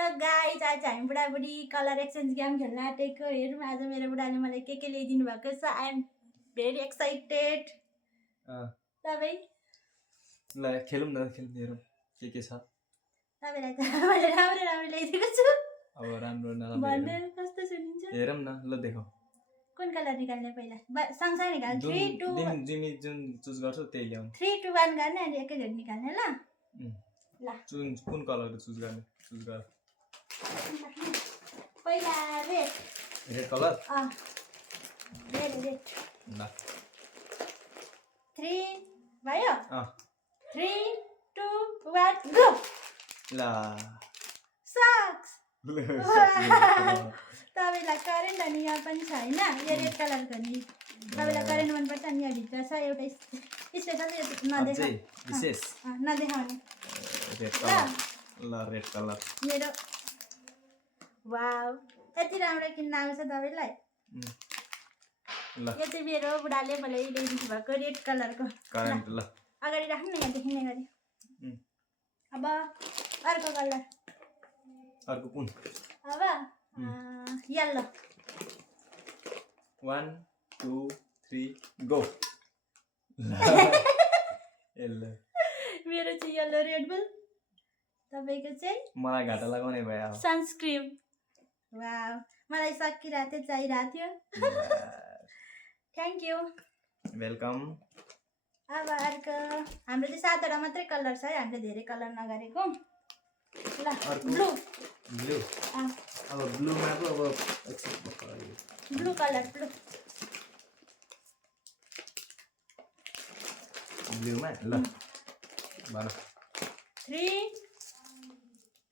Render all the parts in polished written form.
Hello guys, आज हामी बुढाबुढी कलर एक्सचेन्ज गेम खेल्न आँटेको। हेरौँ आज मेरो बुढाले मलाई के ल्याइदिनु भएको छ। I am very excited. तपाईँ ल खेलौँ न, हेरौँ के छ। तपाईँलाई त मैले राम्रो ल्याइदिएको छु। अब राम्रो नराम्रो भन्नु कस्तो सुनिन्छ। हेरौँ न, ल देखाऊ कुन कलर निकाल्ने पहिला। सँगसँगै निकाल। 3 2 जिमी जुन चुज गर्छौ त्यही ल्याउनु। 3 2 1 गर्ने अनि एकैचोटि निकाल्ने। ल ल कुन कलर चुज गर्ने, चुज गर। पहिला रेड कलर। रेड ल 3 भयो। 3 2 1 गो। ल सक्स। तपाईँलाई करेन्ट अनि यहाँ पनि छ होइन। यो रेड कलरको नि तपाईँलाई करेन्ट मनपर्छ अनि यहाँ भित्र छ एउटा स्पेसल नदेखाउने रेड कलर। ल रेड कलर मेरो। वाउ, यति राम्रो किन्न आउँछ तपाईँलाई। ल यो चाहिँ मेरो बुढाले मलाई ल्याइदिनु भएको रेड कलरको करेन्ट। ल अगाडि राख्नु न, यहाँ देखिने गरी। अब अर्को कलर। अर्को कुन? अब येल्लो। 1 2 3 गो। येल्लो। मेरो चाहिँ येल्लो रेड बुल। तपाईँको चाहिँ? मलाई घाटा लगाउने भयो। सनस्क्रिन। वाउ, मलाई सकिरहेको थियो, चाहिरहेको थियो। Thank you, welcome. अब अर्को हाम्रो चाहिँ 7वटा मात्रै कलर छ है, हामीले धेरै कलर नगरेको। ल ब्लू। ब्लू। अब ब्लूमा पो अब ब्लू कलर। ब्लूमा ल भन। 3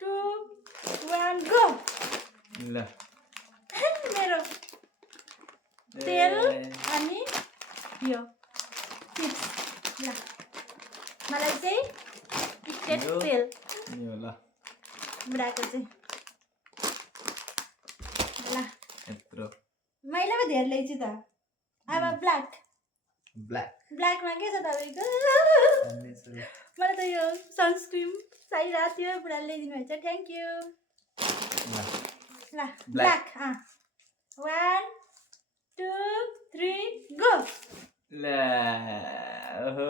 2 1 गो। ल मेरो तेल अनि यो चिप्स। ल मलाई चाहिँ स्टेट तेल। यो ल बुढाको चाहिँ। ल यत्रो मैले पो धेरै ल्याइछु त। अब ब्ल्याकमा के छ तपाईँको? मलाई त यो सनस्क्रिन चाहिरहेको थियो, बुढाले ल्याइदिनु भएछ। Thank you. ल ब्ल्याक। 1 2 3 गो। ल ओहो,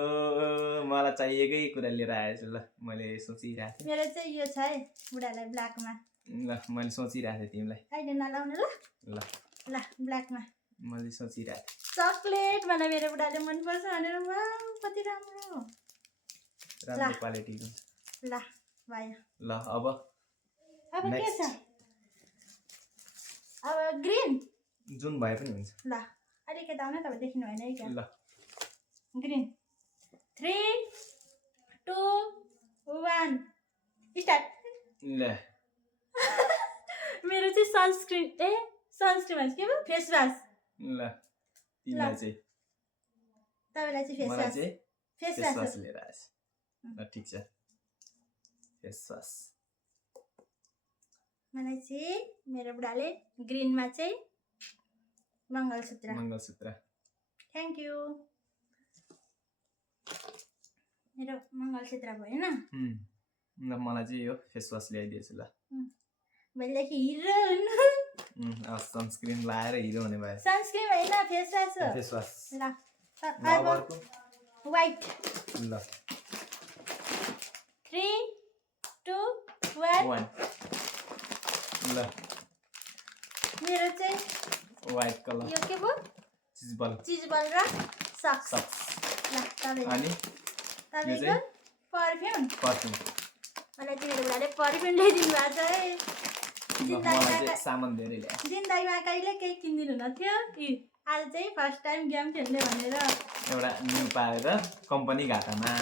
मलाई चाहिएकै कुरा लिएर आएछु। ल मैले सोचिरहेको थिएँ। मेरो चाहिँ यो छ है बुढालाई ब्ल्याकमा। ल मैले सोचिरहेको थिएँ तिमीलाई। अहिले नलाउनु ल। ल ल ब्ल्याकमा मैले सोचिरहेको थिएँ। चक्लेट मलाई मेरो बुढाले मनपर्छ भनेर। वाउ, कति राम्रो क्वालिटीको। ल भयो। ल अब के छ? अब ग्रिन। जुन भए पनि हुन्छ। ल अलिकति आउनु तपाईँ, देखिनु भएन है क्या। ल ग्रिन। 3 2 1 स्टार्ट। ल मेरो चाहिँ सनस्क्रिन के भयो? Face wash. ल तिमीलाई चाहिँ? तपाईँलाई चाहिँ फेस वास लिएर आएछ। ल ठिक छ, फेस वास। मलाई चाहिँ मेरो बुढाले ग्रिनमा चाहिँ मङ्गलसूत्र। Thank you. मेरो मङ्गलसूत्र भएन। ल मलाई चाहिँ यो फेस वास ल्याइदिएछु। ल भोलिदेखि हिरो हुनु। सनस्क्रिन लगाएर हिरो हुने भयो। सनस्क्रिन होइन, फेस वास। ल वाइट। ल 3 2 1 ल मेरो चाहिँ व्हाइट कलर। यो के भयो? चिजबल र सक्स। ल अनि तपाईँको परफ्युम। मलाई चाहिँ मेरो बुढाले परफ्युम ल्याइदिनु भएको छ है। सामान धेरै ल्याए। जिन्दगीमा कहिले केही किनिदिनु हुन थियो। आज चाहिँ फर्स्ट टाइम गेम खेल्ने भनेर एउटा न्यू पाएर कम्पनी घाटामा।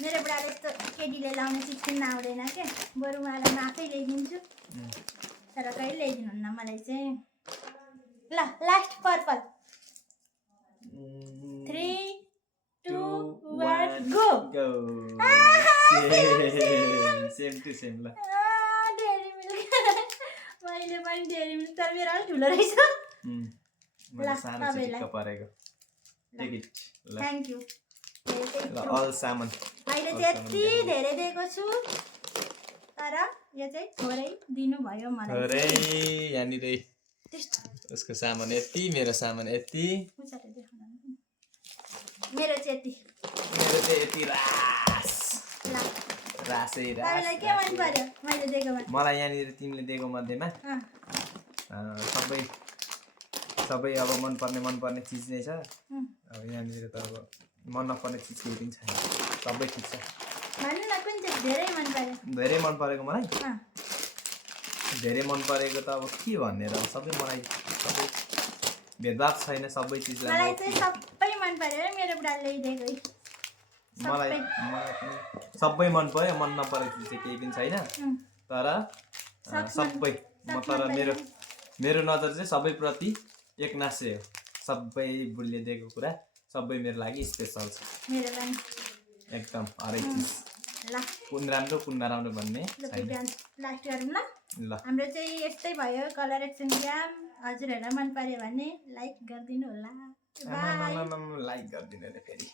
मेरो बुढाले यस्तो केटीले लाउने चिज किन्न आउँदैन के, बरु मलाई म आफै ल्याइदिन्छु। तर कहिले ल्याइदिनुहुन्न मलाई चाहिँ। ल last purple. 3 2 1 go. Same to same. ल डेरी मिल्क। मैले पनि डेरी मिल्क, तर मेरो अलिक ठुलो रहेछ। मैले सानो चिटिक्क परेको। Thank you. ल अल सामान अहिले चाहिँ यति धेरै दिएको छु। तर यो चाहिँ थोरै दिनुभयो मलाई थोरै यहाँनिर त्यस्तो उसको सामान यति मेरो सामान यति उचालेर देखाउन न। मेरो चाहिँ यति मेरो चाहिँ यति रास ल रासै तपाईँलाई के मन पर्यो मैले दिएकोमा मलाई यहाँनिर तिमीले दिएको मध्येमा सबै सबै अब मनपर्ने चिज नै छ। अब यहाँनिर त अब मन नपर्ने चिज केही पनि छैन, सबै ठिक छ। भन्नु न कुन चाहिँ धेरै मन पर्यो? धेरै मन परेको मलाई धेरै मन परेको त अब के भन्ने र, सबै मलाई सबै भेदभाव छैन, सबै चिजलाई मलाई चाहिँ सबै मन पर्यो मेरो बुढाले ल्याइदिएको मलाई सबै मन पर्यो, मन नपरेको चिज चाहिँ केही पनि छैन। तर सबै तर मेरो नजर चाहिँ सबैप्रति एकनासै हो। सबै बुढीले दिएको कुरा सबै मेरो लागि स्पेसल छ, मेरो लागि एकदम हरेक चिज। ल कुन राम्रो कुन नराम्रो भन्ने छैन। लास्ट गरौँ ल। ल हाम्रो चाहिँ यस्तै भयो कलर एक्सन ग्राम। हजुरहरूलाई मन पर्यो भने लाइक गरिदिनु होला। लाइक गरिदिनु फेरि।